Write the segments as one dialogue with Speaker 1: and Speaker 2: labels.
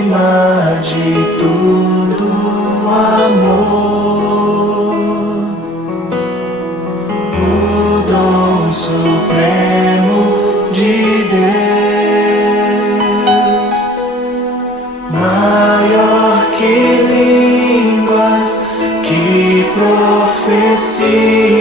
Speaker 1: acima de tudo, amor, o dom supremo de Deus, maior que línguas, que profecias,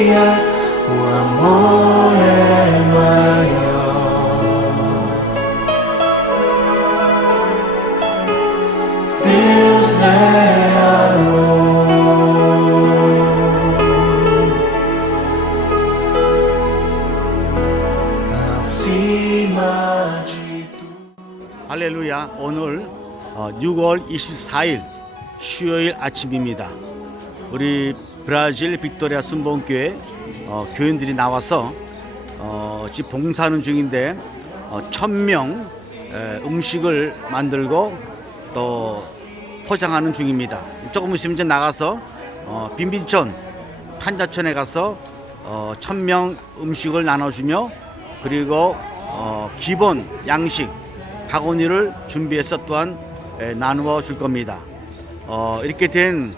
Speaker 2: 6월 24일 수요일 아침입니다. 우리 브라질 빅토리아 순복음교회 어, 교인들이 나와서 어, 지금 봉사하는 중인데 어, 천명 에, 음식을 만들고 또 포장하는 중입니다. 조금 있으면 이제 나가서 어, 빈빈촌 판자촌에 가서 어, 천명 음식을 나눠주며 그리고 어, 기본 양식 바구니를 준비해서 또한 에, 나누어 줄 겁니다. 어, 이렇게 된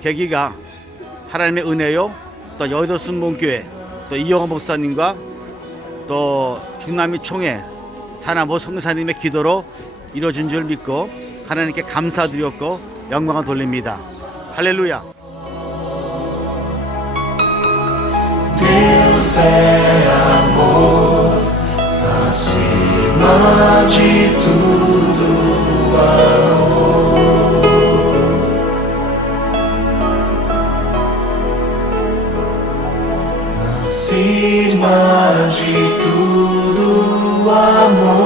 Speaker 2: 계기가 하나님의 은혜요, 또 여의도 순복교회, 또 이영호 목사님과 또 중남미 총회 사나모 성사님의 기도로 이루어진 줄 믿고 하나님께 감사드렸고 영광을 돌립니다. 할렐루야.
Speaker 1: Deus amor. Acima de tudo amor,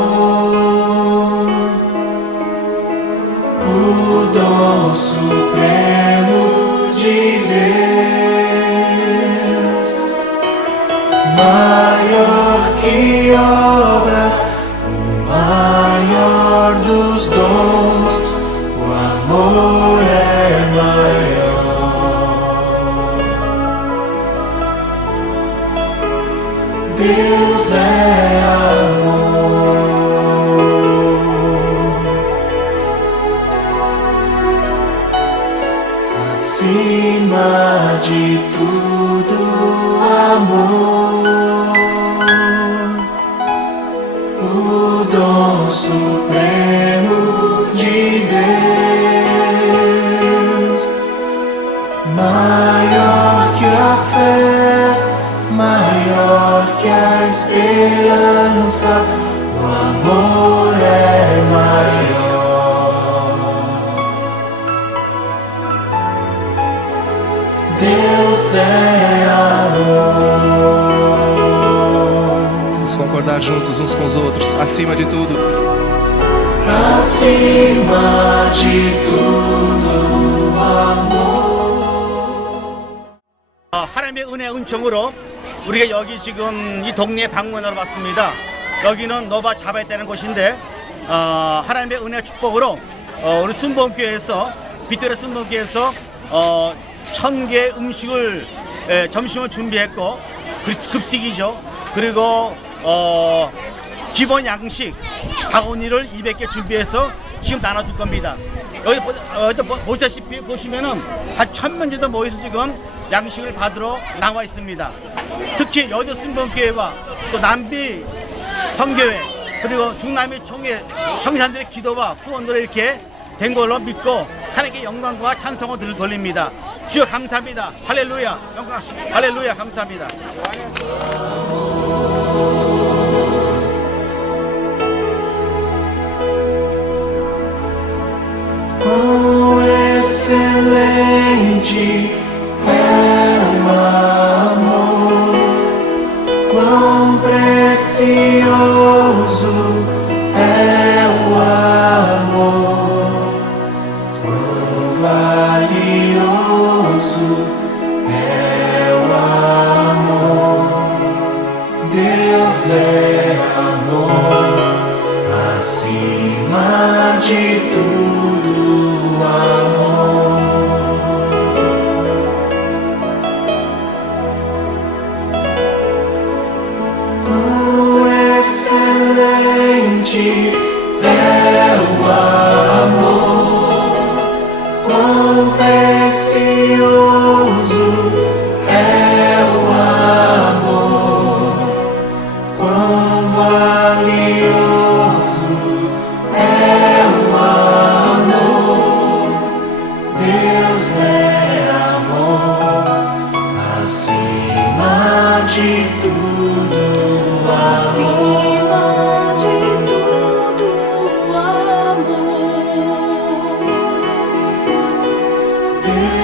Speaker 1: o dom supremo de Deus maior que obras, supremo de Deus, maior que a fé, maior que a esperança, o amor é maior. Deus é
Speaker 3: concordar juntos uns com os outros, acima de tudo.
Speaker 1: acima de tudo amor.
Speaker 2: 어, 하나님의 은혜 은총으로 우리가 여기 지금 이 동네 방문하러 왔습니다. 여기는 노바 자바했다는 곳인데 어, 하나님의 은혜 축복으로 어, 우리 순복교에서 빗대려 순복교에서 어, 천개 음식을 에, 점심을 준비했고 그- 급식이죠. 그리고 어, 기본 양식 바구니를 200개 준비해서 지금 나눠줄 겁니다. 여기 보, 어, 보- 보시다시피 보시면은 한 천명 정도 모여서 지금 양식을 받으러 나와 있습니다. 특히 여자 순번교회와 또 남비 성교회 그리고 중남미 총회 성산들의 기도와 후원으로 이렇게 된 걸로 믿고 하나님께 영광과 찬송을 들- 돌립니다. 주여 감사합니다. 할렐루야 영광 할렐루야 감사합니다.
Speaker 1: Excelente é o amor, quão precioso é o amor, quão valioso é o amor. Deus é amor acima de tudo triste é o amor, quão precioso é o amor, quão valioso é o amor, Deus é amor acima de tudo, amor.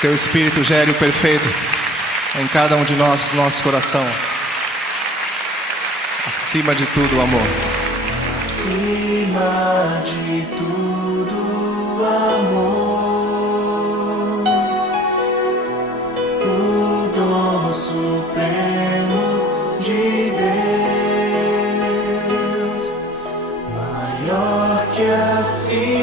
Speaker 4: Teu Espírito gere o perfeito em cada um de nós, no nosso coração. Acima de tudo, amor.
Speaker 1: acima de tudo amor, o dom supremo de Deus, maior que a ciência, maior